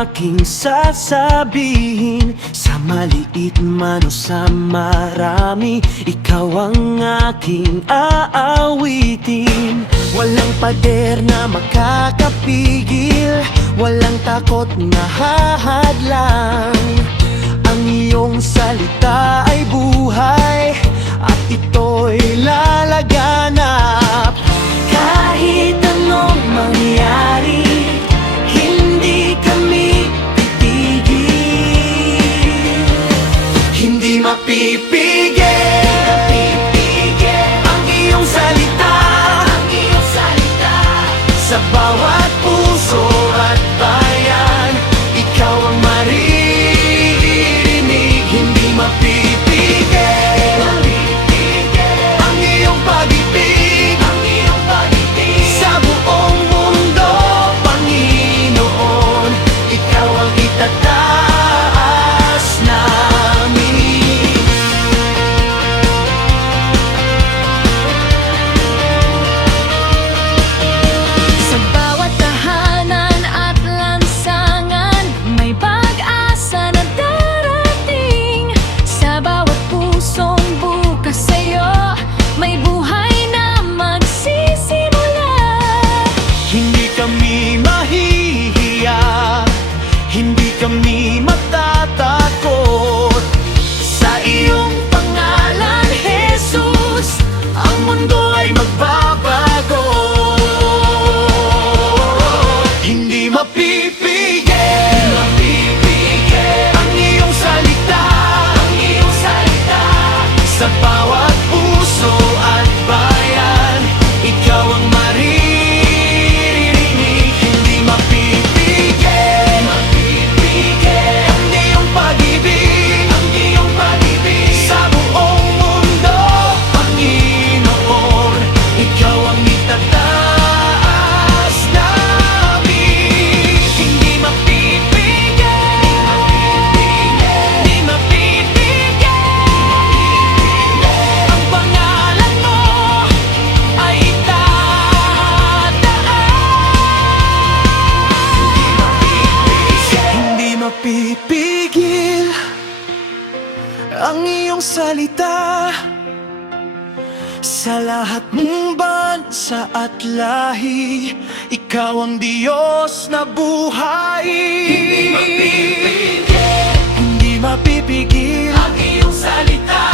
aking sasabihin. Sa maliit man o sa marami, ikaw ang aking aawitin. Walang pader na makakapigil, walang takot na hahadlang. Ang iyong salita ay buhay, at ito'y lalaganap. Kahit anong mangyari, hindi kami titigil. Hindi mapipigil ang iyong salita, sa bawat puso at bayan. Ikaw ang maririnig. Hindi mapipigil ang iyong pag-ibig sa buong mundo, Panginoon. Ikaw ang itataas namin. Sa bawat tahanan at lansangan, may pag-asa na darating. Sa bawat pusong bukas sa'yo, may buhay na magsisimula. Hindi kami mahihiya, hindi kami matatakot. Sa iyong pangalan, Jesus, ang mundo ay magbabago. Hindi mapipigil ang iyong salita, sa bawat puso at bayan. Ikaw ang maririnig. Hindi mapipigil ang iyong pag-ibig sa buong mundo, Panginoon. Ikaw ang itataas namin. Hindi mapipigil ang pangalan mo ay itataas. Hindi mapipigil ang iyong salita, sa lahat ng bansa at lahi. Ikaw ang Diyos na buhay. Hindi mapipigil ang iyong salita,